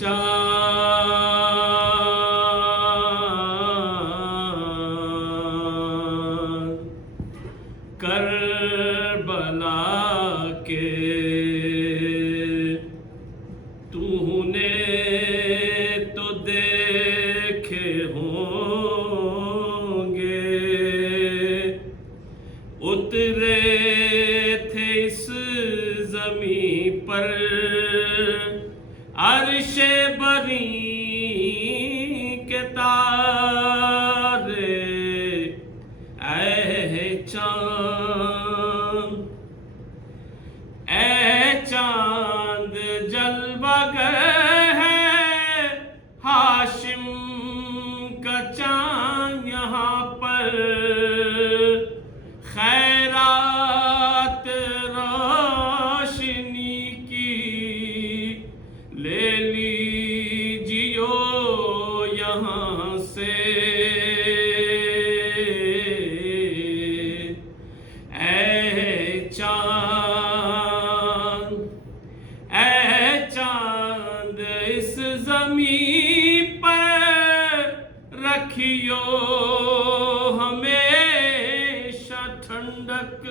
چاند کربلا کے تو نے تو دیکھے ہوں گے، اترے تھے اس زمین پر عرش بری کے تارے، اے چاند جلوہ گر ہے ہاشم کا چاند یہاں پر، خیرات روشنی کی لے لیجیو یہاں سے، اے چاند اس زمین پر رکھیو ہمیشہ ٹھنڈک،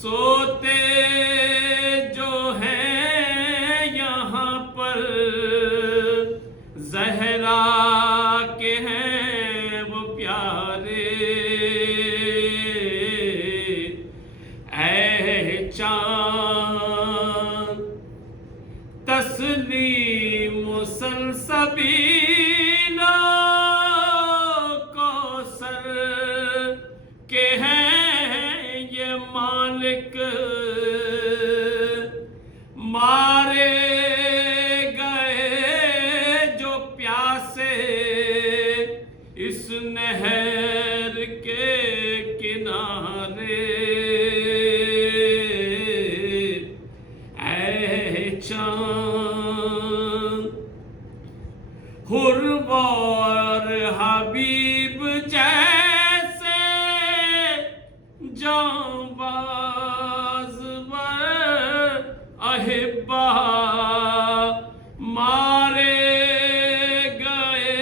سوتے جو ہیں یہاں پر زہرا کے ہیں وہ پیارے، اے چاند تسلیم سلسبیل کوثر کے ہیں یہ مالک، مارے گئے جو پیاسے اس نہر کے کنارے، اے چاند حروار حبیب جیسے جانباز ور احبا مارے گئے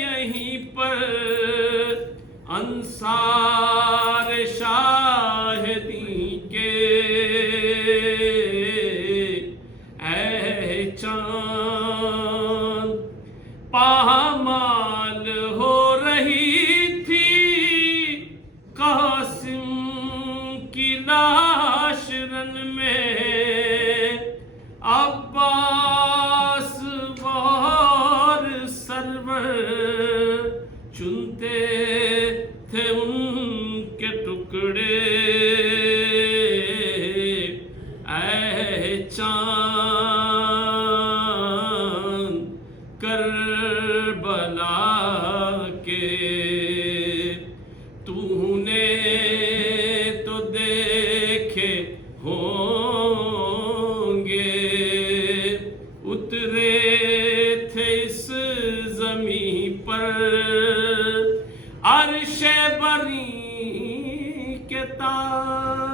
یہیں پر انصار شاہدی کے، اے چاند پامال ہو رہی تھی قاسم کی لاش رن میں، عباس اور سرور چنتے تھے ان کے ٹکڑے، اے چاند کربلا کے تو نے تو دیکھے ہوں گے، اترے تھے اس زمین پر عرش بری کے تارے۔